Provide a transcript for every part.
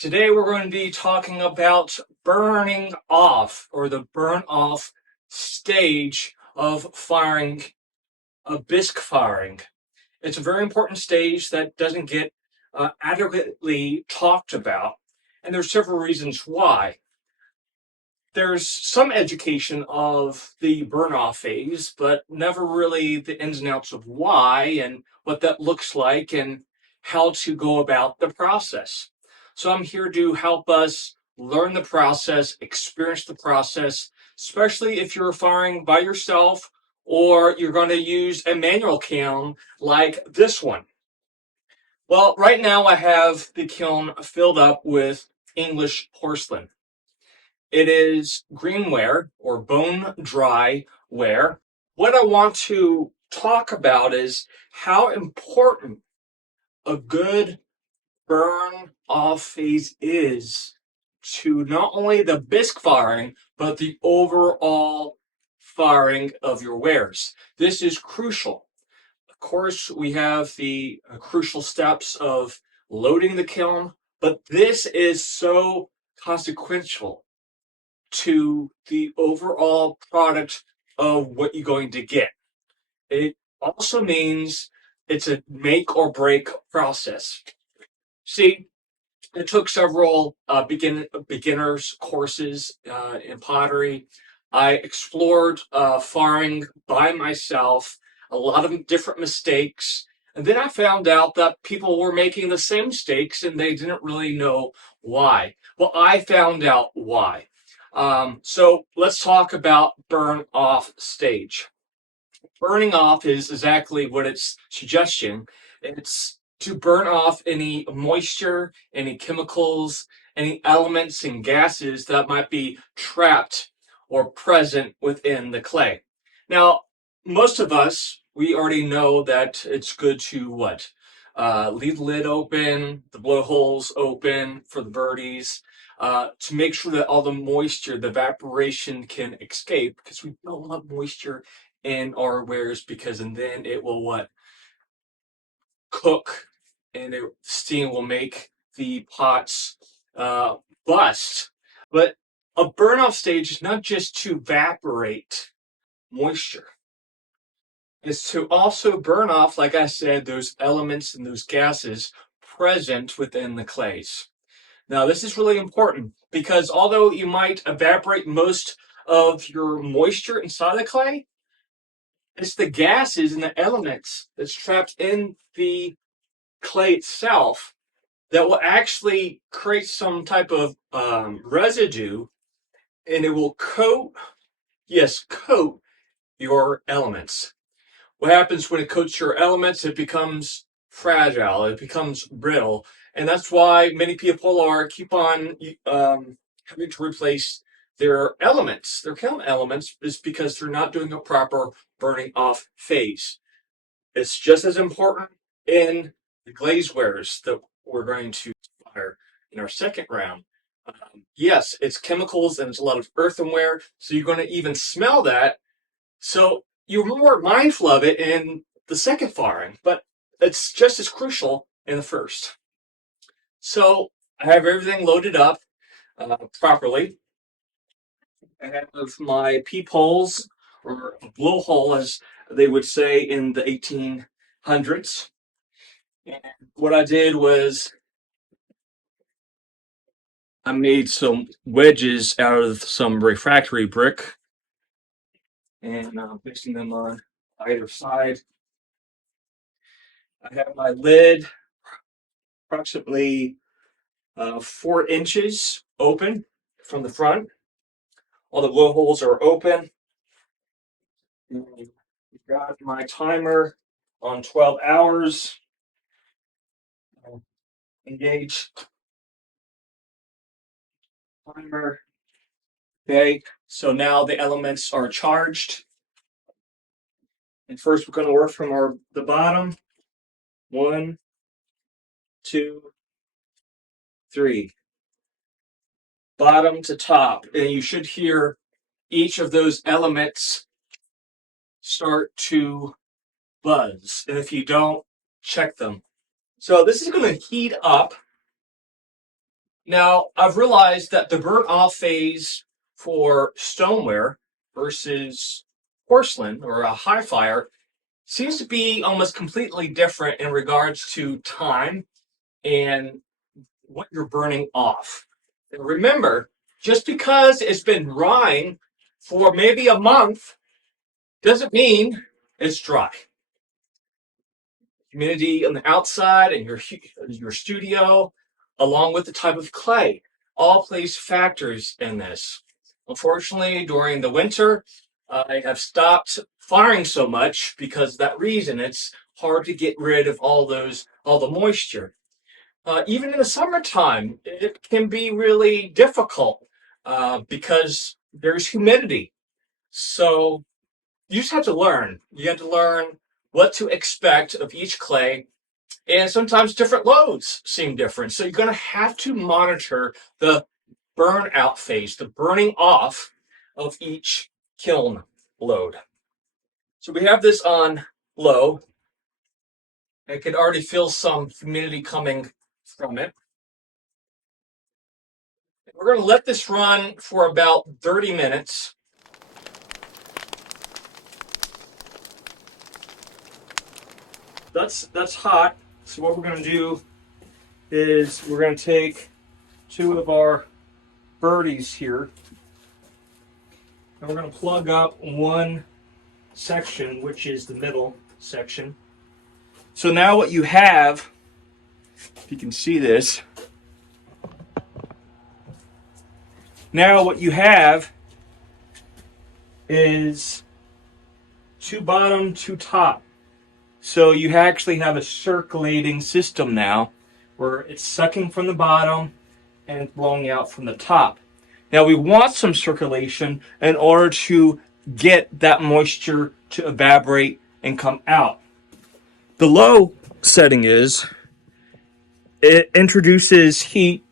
Today we're going to be talking about burning off, or the burn off stage of firing a bisque firing. It's a very important stage that doesn't get adequately talked about, and there's several reasons why. There's some education of the burn off phase, but never really the ins and outs of why and what that looks like and how to go about the process. So I'm here to help us learn the process, experience the process, especially if you're firing by yourself or you're going to use a manual kiln like this one. Well, right now I have the kiln filled up with English porcelain. It is greenware or bone dry ware. What I want to talk about is how important a good burn off phase is to not only the bisque firing, but the overall firing of your wares. This is crucial. Of course, we have the crucial steps of loading the kiln, but this is so consequential to the overall product of what you're going to get. It also means it's a make or break process. See, it took several beginners courses in pottery. I explored firing by myself, a lot of different mistakes, and then I found out that people were making the same mistakes and they didn't really know why. Well, I found out why. So let's talk about burn off stage. Burning off is exactly what its suggestion. It's to burn off any moisture, any chemicals, any elements and gases that might be trapped or present within the clay. Now, most of us, we already know that it's good to what? Leave the lid open, the blowholes open for the birdies, to make sure that all the moisture, the evaporation can escape, because we don't want moisture in our wares, because and then it will what? Cook, and steam will make the pots bust. But a burn off stage is not just to evaporate moisture. It's to also burn off, like I said, those elements and those gases present within the clays. Now, this is really important because although you might evaporate most of your moisture inside the clay, it's the gases and the elements that's trapped in the clay itself that will actually create some type of residue, and it will coat, yes, coat your elements. What happens when it coats your elements? It becomes fragile, it becomes brittle, and that's why many people keep on having to replace their elements, their kiln elements, is because they're not doing a proper burning off phase. It's just as important in the glazewares that we're going to fire in our second round. Yes, it's chemicals and it's a lot of earthenware, so you're going to even smell that. So you're more mindful of it in the second firing, but it's just as crucial in the first. So I have everything loaded up properly. I have my peepholes, or blowhole as they would say in the 1800s. And what I did was I made some wedges out of some refractory brick, and I'm placing them on either side. I have my lid approximately 4 inches open from the front. All the blowholes are open. I've got my timer on 12 hours. Engage timer. Okay, so now the elements are charged. And first we're going to work from the bottom. 1, 2, 3. Bottom to top. And you should hear each of those elements start to buzz. And if you don't, check them. So this is going to heat up Now, I've realized that the burnt off phase for stoneware versus porcelain or a high fire seems to be almost completely different in regards to time and what you're burning off. And remember, just because it's been drying for maybe a month doesn't mean it's dry. Humidity on the outside and your studio, along with the type of clay, all plays factors in this. Unfortunately, during the winter, I have stopped firing so much because of that reason. It's hard to get rid of all the moisture. Even in the summertime, it can be really difficult because there's humidity. So you just have to learn. You have to learn what to expect of each clay, and sometimes different loads seem different. So you're going to have to monitor the burnout phase, the burning off of each kiln load. So we have this on low. I can already feel some humidity coming from it. We're going to let this run for about 30 minutes. That's hot. So what we're going to do is we're going to take two of our birdies here, and we're going to plug up one section, which is the middle section. So now what you have, if you can see this, now what you have is two bottom, two top. So you actually have a circulating system now where it's sucking from the bottom and blowing out from the top. Now we want some circulation in order to get that moisture to evaporate and come out. The low setting is it introduces heat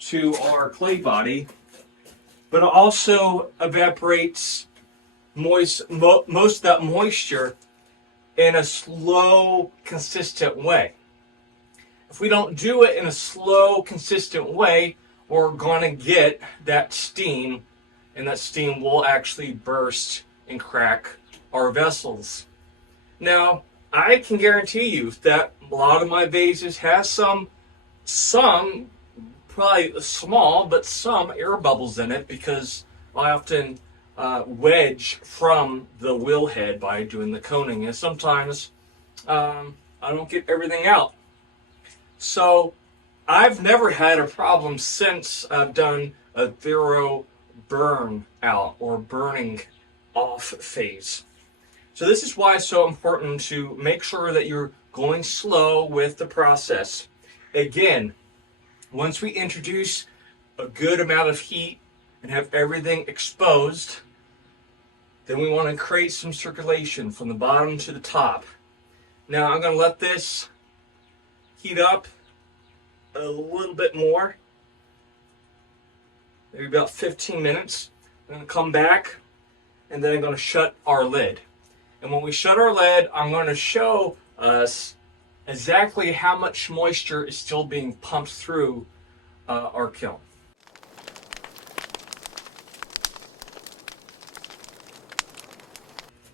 to our clay body, but it also evaporates most of that moisture in a slow, consistent way. If we don't do it in a slow, consistent way, we're going to get that steam, and that steam will actually burst and crack our vessels. Now, I can guarantee you that a lot of my vases have some probably small, but some air bubbles in it because I often wedge from the wheel head by doing the coning, and sometimes I don't get everything out. So I've never had a problem since I've done a thorough burn out or burning off phase. So this is why it's so important to make sure that you're going slow with the process. Again, once we introduce a good amount of heat and have everything exposed, then we want to create some circulation from the bottom to the top. Now I'm going to let this heat up a little bit more, maybe about 15 minutes. I'm going to come back and then I'm going to shut our lid. And when we shut our lid, I'm going to show us exactly how much moisture is still being pumped through our kiln.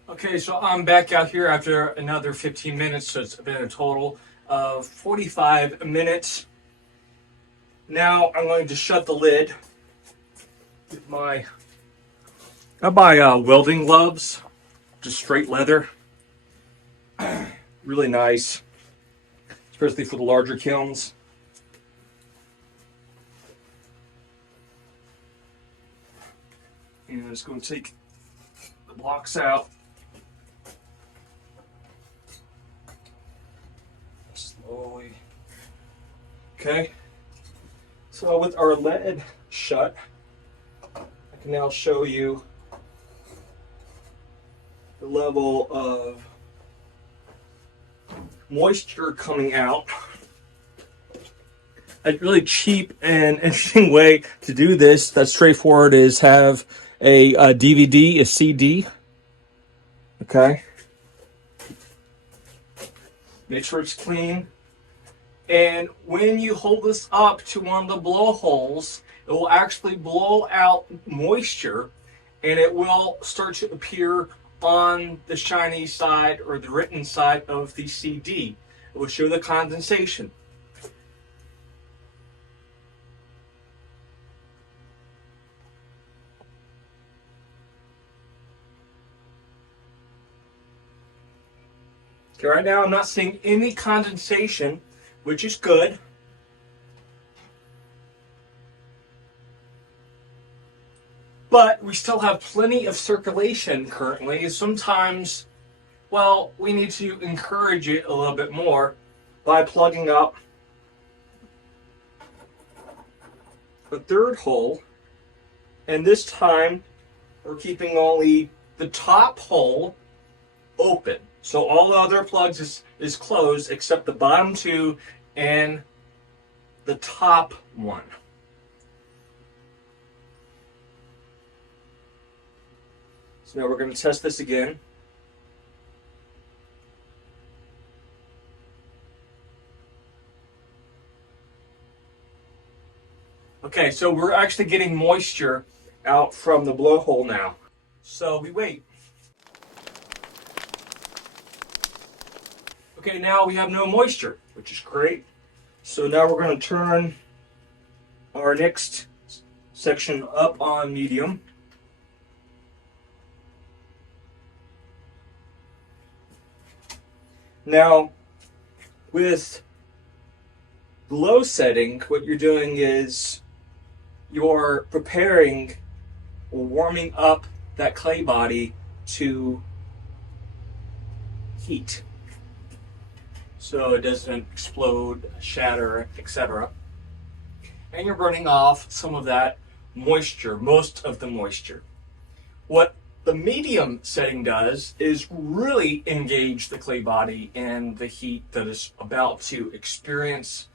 Okay, so I'm back out here after another 15 minutes, so it's been a total of 45 minutes. Now I'm going to shut the lid with I buy welding gloves, just straight leather. Really nice, especially for the larger kilns. And I'm just going to take the blocks out. Slowly. Okay. So with our lid shut, I can now show you the level of moisture coming out. A really cheap and interesting way to do this that's straightforward is have a DVD, a CD. Okay. Make sure it's clean. And when you hold this up to one of the blowholes, it will actually blow out moisture, and it will start to appear on the shiny side or the written side of the CD. It will show the condensation. Okay, right now I'm not seeing any condensation, which is good. But we still have plenty of circulation currently. Sometimes, well, we need to encourage it a little bit more by plugging up the third hole. And this time, we're keeping only the top hole open. So all the other plugs is closed except the bottom two and the top one. So now we're going to test this again. Okay, so we're actually getting moisture out from the blowhole now. So we wait. Okay, now we have no moisture, which is great. So now we're going to turn our next section up on medium. Now, with low setting, what you're doing is you're preparing or warming up that clay body to heat, so it doesn't explode, shatter, etc. And you're burning off some of that moisture, most of the moisture. What the medium setting does is really engage the clay body in the heat that is about to experience,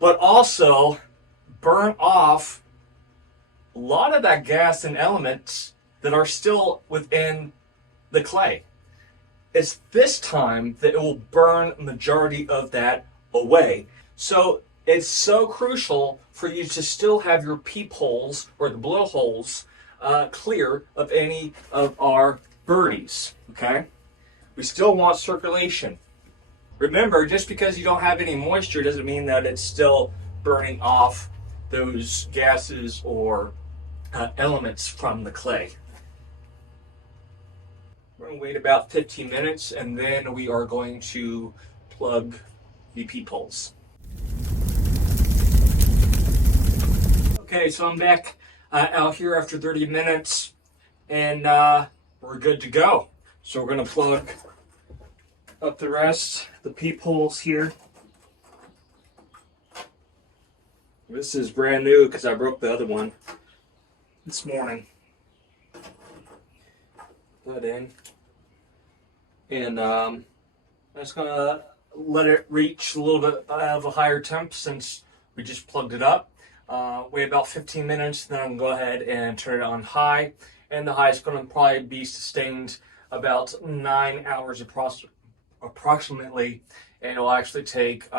but also burn off a lot of that gas and elements that are still within the clay. It's this time that it will burn a majority of that away. So it's so crucial for you to still have your peepholes or the blowholes clear of any of our birdies, okay? We still want circulation. Remember, just because you don't have any moisture doesn't mean that it's still burning off those gases or elements from the clay. We're going to wait about 15 minutes and then we are going to plug the peepholes. Okay, so I'm back out here after 30 minutes and we're good to go. So we're going to plug up the rest, the peepholes here. This is brand new because I broke the other one this morning. Put that in. And I'm just going to let it reach a little bit of a higher temp since we just plugged it up. Wait about 15 minutes, then I can go ahead and turn it on high. And the high is going to probably be sustained about 9 hours approximately. And it'll actually take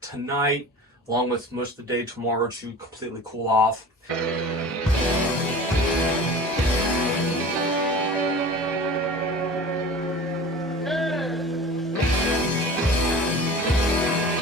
tonight, along with most of the day tomorrow, to completely cool off.